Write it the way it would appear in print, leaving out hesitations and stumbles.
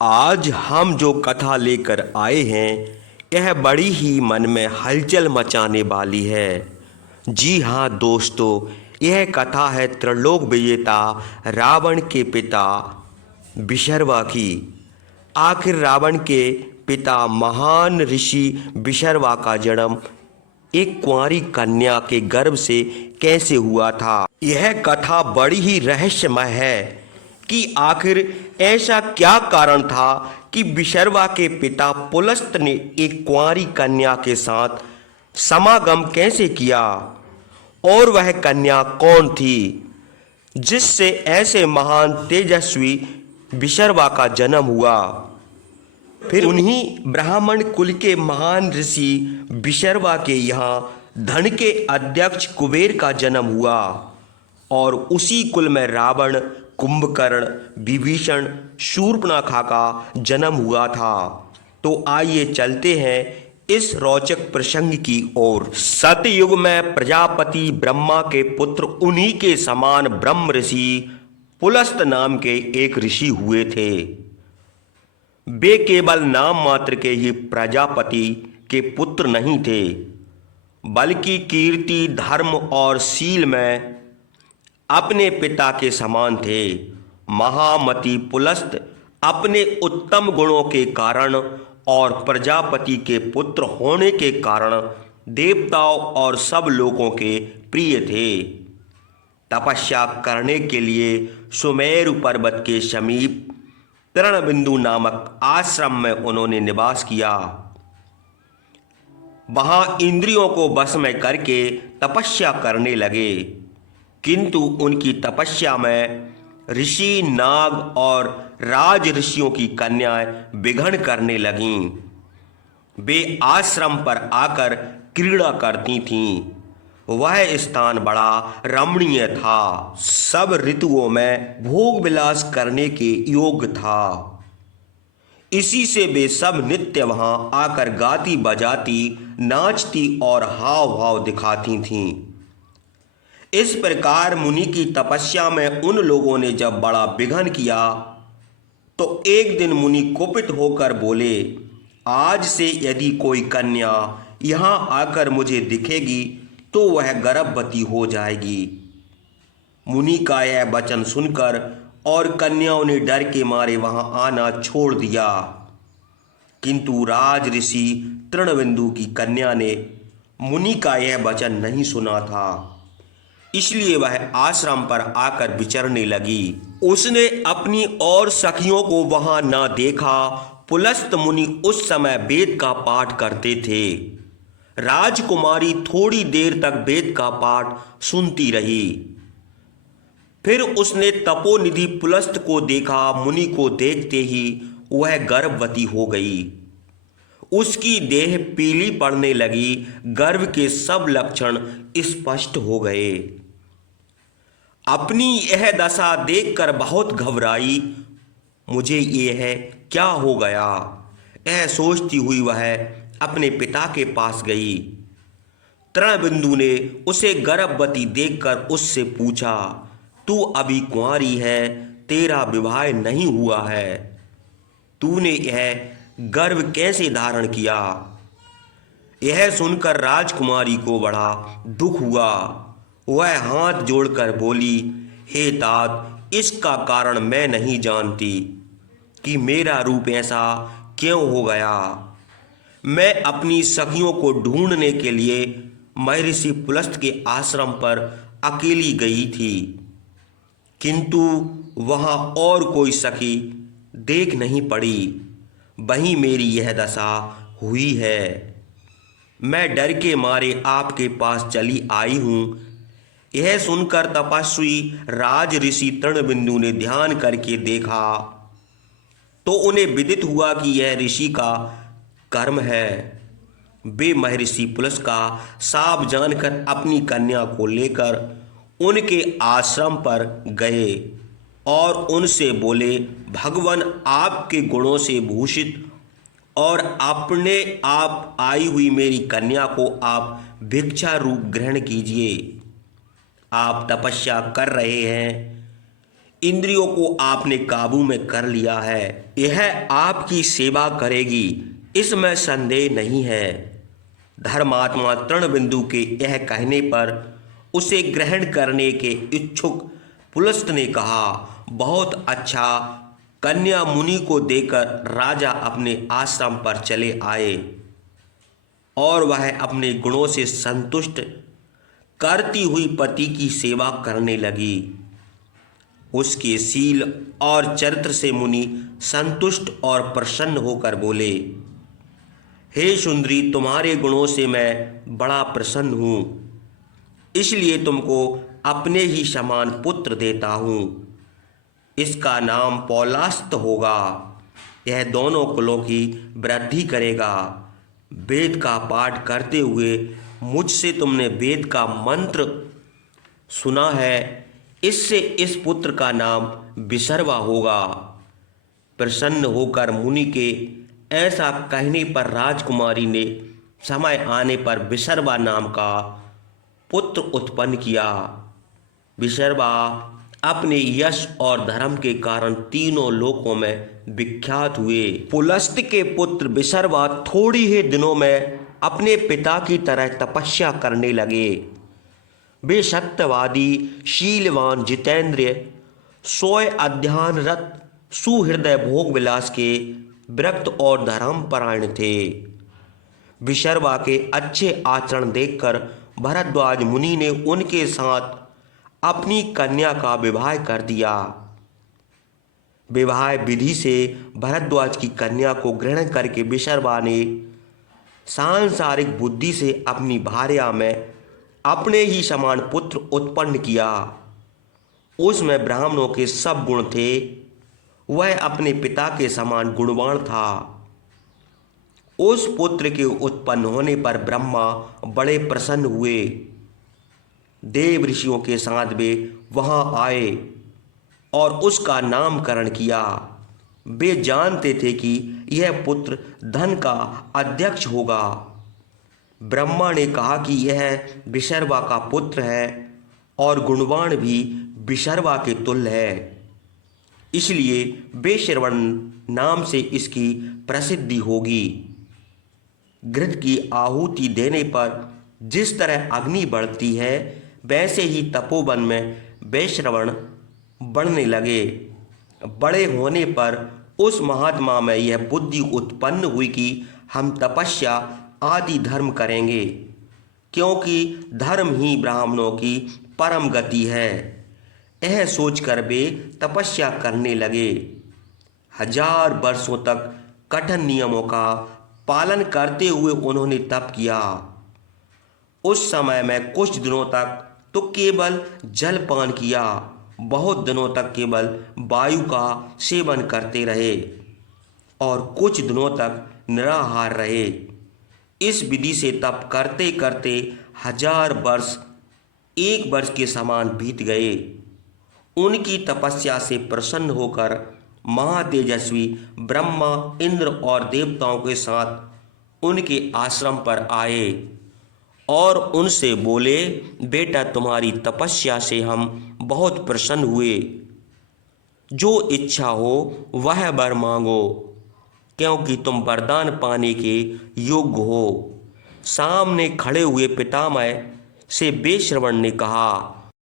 आज हम जो कथा लेकर आए हैं यह बड़ी ही मन में हलचल मचाने वाली है। जी हाँ दोस्तों, यह कथा है त्रिलोक विजेता रावण के पिता विशर्वा की। आखिर रावण के पिता महान ऋषि विशर्वा का जन्म एक कुंवारी कन्या के गर्भ से कैसे हुआ था। यह कथा बड़ी ही रहस्यमय है कि आखिर ऐसा क्या कारण था कि विशर्वा के पिता पुलस्त ने एक कुंवारी कन्या के साथ समागम कैसे किया और वह कन्या कौन थी जिससे ऐसे महान तेजस्वी विशर्वा का जन्म हुआ। फिर उन्हीं ब्राह्मण कुल के महान ऋषि विशर्वा के यहाँ धन के अध्यक्ष कुबेर का जन्म हुआ और उसी कुल में रावण, कुंभकर्ण, विभीषण, शूर्पणखा का जन्म हुआ था। तो आइए चलते हैं इस रोचक प्रसंग की ओर। सतयुग में प्रजापति ब्रह्मा के पुत्र उन्हीं के समान ब्रह्म ऋषि पुलस्त नाम के एक ऋषि हुए थे। वे केवल नाम मात्र के ही प्रजापति के पुत्र नहीं थे, बल्कि कीर्ति, धर्म और शील में अपने पिता के समान थे। महामति पुलस्त अपने उत्तम गुणों के कारण और प्रजापति के पुत्र होने के कारण देवताओं और सब लोगों के प्रिय थे। तपस्या करने के लिए सुमेरु पर्वत के समीप तृणबिंदु नामक आश्रम में उन्होंने निवास किया। वहां इंद्रियों को वश में करके तपस्या करने लगे, किंतु उनकी तपस्या में ऋषि, नाग और राज ऋषियों की कन्याएं विघ्न करने लगीं। वे आश्रम पर आकर क्रीड़ा करती थीं। वह स्थान बड़ा रमणीय था, सब ऋतुओं में भोग विलास करने के योग्य था। इसी से वे सब नित्य वहां आकर गाती बजाती, नाचती और हाव भाव दिखाती थीं। इस प्रकार मुनि की तपस्या में उन लोगों ने जब बड़ा विघ्न किया तो एक दिन मुनि कुपित होकर बोले, आज से यदि कोई कन्या यहां आकर मुझे दिखेगी तो वह गर्भवती हो जाएगी। मुनि का यह वचन सुनकर और कन्याओं ने डर के मारे वहां आना छोड़ दिया, किंतु राज ऋषि तृणबिंदु की कन्या ने मुनि का यह वचन नहीं सुना था, इसलिए वह आश्रम पर आकर विचरने लगी। उसने अपनी और सखियों को वहां ना देखा। पुलस्त मुनि उस समय वेद का पाठ करते थे। राजकुमारी थोड़ी देर तक वेद का पाठ सुनती रही। फिर उसने तपोनिधि पुलस्त को देखा। मुनि को देखते ही वह गर्भवती हो गई। उसकी देह पीली पड़ने लगी। गर्भ के सब लक्षण स्पष्ट हो गए। अपनी यह दशा देखकर बहुत घबराई। मुझे यह क्या हो गया, यह सोचती हुई वह अपने पिता के पास गई। तृणबिंदु ने उसे गर्भवती देखकर उससे पूछा, तू अभी कुंवारी है, तेरा विवाह नहीं हुआ है, तूने यह गर्भ कैसे धारण किया। यह सुनकर राजकुमारी को बड़ा दुख हुआ। वह हाथ जोड़कर बोली, हे तात, इसका कारण मैं नहीं जानती कि मेरा रूप ऐसा क्यों हो गया। मैं अपनी सखियों को ढूंढने के लिए महर्षि पुलस्त के आश्रम पर अकेली गई थी, किंतु वहां और कोई सखी देख नहीं पड़ी। वहीं मेरी यह दशा हुई है। मैं डर के मारे आपके पास चली आई हूं। यह सुनकर तपस्वी राज ऋषि तृणबिंदु ने ध्यान करके देखा तो उन्हें विदित हुआ कि यह ऋषि का कर्म है। वे महर्षि पुलस्त का शाप जानकर अपनी कन्या को लेकर उनके आश्रम पर गए और उनसे बोले, भगवान, आपके गुणों से भूषित और अपने आप आई हुई मेरी कन्या को आप भिक्षा रूप ग्रहण कीजिए। आप तपस्या कर रहे हैं, इंद्रियों को आपने काबू में कर लिया है। यह आपकी सेवा करेगी, इसमें संदेह नहीं है। धर्मात्मा तृणबिंदु के यह कहने पर उसे ग्रहण करने के इच्छुक पुलस्त ने कहा, बहुत अच्छा। कन्या मुनि को देकर राजा अपने आश्रम पर चले आए और वह अपने गुणों से संतुष्ट करती हुई पति की सेवा करने लगी। उसके शील और चरित्र से मुनि संतुष्ट और प्रसन्न होकर बोले, हे सुंदरी, तुम्हारे गुणों से मैं बड़ा प्रसन्न हूँ, इसलिए तुमको अपने ही समान पुत्र देता हूँ। इसका नाम पौलास्त होगा। यह दोनों कुलों की वृद्धि करेगा। वेद का पाठ करते हुए मुझसे तुमने वेद का मंत्र सुना है, इससे इस पुत्र का नाम विसर्वा होगा। प्रसन्न होकर मुनि के ऐसा कहने पर राजकुमारी ने समय आने पर विसर्वा नाम का पुत्र उत्पन्न किया। विसर्वा अपने यश और धर्म के कारण तीनों लोकों में विख्यात हुए। पुलस्त के पुत्र विसर्वा थोड़ी ही दिनों में अपने पिता की तरह तपस्या करने लगे। वे सत्यवादी, शीलवान, जितेंद्रिय, सोय अध्ययनरत, सुहृदय, भोग विलास के विरक्त और धर्मपरायण थे। विसर्वा के अच्छे आचरण देखकर भरद्वाज मुनि ने उनके साथ अपनी कन्या का विवाह कर दिया। विवाह विधि से भरद्वाज की कन्या को ग्रहण करके विसर्वा ने सांसारिक बुद्धि से अपनी भार्या में अपने ही समान पुत्र उत्पन्न किया। उसमें ब्राह्मणों के सब गुण थे। वह अपने पिता के समान गुणवान था। उस पुत्र के उत्पन्न होने पर ब्रह्मा बड़े प्रसन्न हुए। देव ऋषियों के साथ वे वहां आए और उसका नामकरण किया। वे जानते थे कि यह पुत्र धन का अध्यक्ष होगा। ब्रह्मा ने कहा कि यह विसर्वा का पुत्र है और गुणवान भी विसर्वा के तुल्य है, इसलिए वेश्रवण नाम से इसकी प्रसिद्धि होगी। घृत की आहुति देने पर जिस तरह अग्नि बढ़ती है, वैसे ही तपोवन में वैश्रवण बढ़ने लगे। बड़े होने पर उस महात्मा में यह बुद्धि उत्पन्न हुई कि हम तपस्या आदि धर्म करेंगे, क्योंकि धर्म ही ब्राह्मणों की परम गति है। यह सोचकर वे तपस्या करने लगे। 1000 वर्षों तक कठिन नियमों का पालन करते हुए उन्होंने तप किया। उस समय में कुछ दिनों तक तो केवल जलपान किया, बहुत दिनों तक केवल वायु का सेवन करते रहे और कुछ दिनों तक निराहार रहे। इस विधि से तप करते करते 1000 वर्ष 1 वर्ष के समान बीत गए। उनकी तपस्या से प्रसन्न होकर महातेजस्वी ब्रह्मा, इंद्र और देवताओं के साथ उनके आश्रम पर आए और उनसे बोले, बेटा, तुम्हारी तपस्या से हम बहुत प्रसन्न हुए। जो इच्छा हो वह वर मांगो, क्योंकि तुम वरदान पाने के योग्य हो। सामने खड़े हुए पितामह से वेश्रवण ने कहा,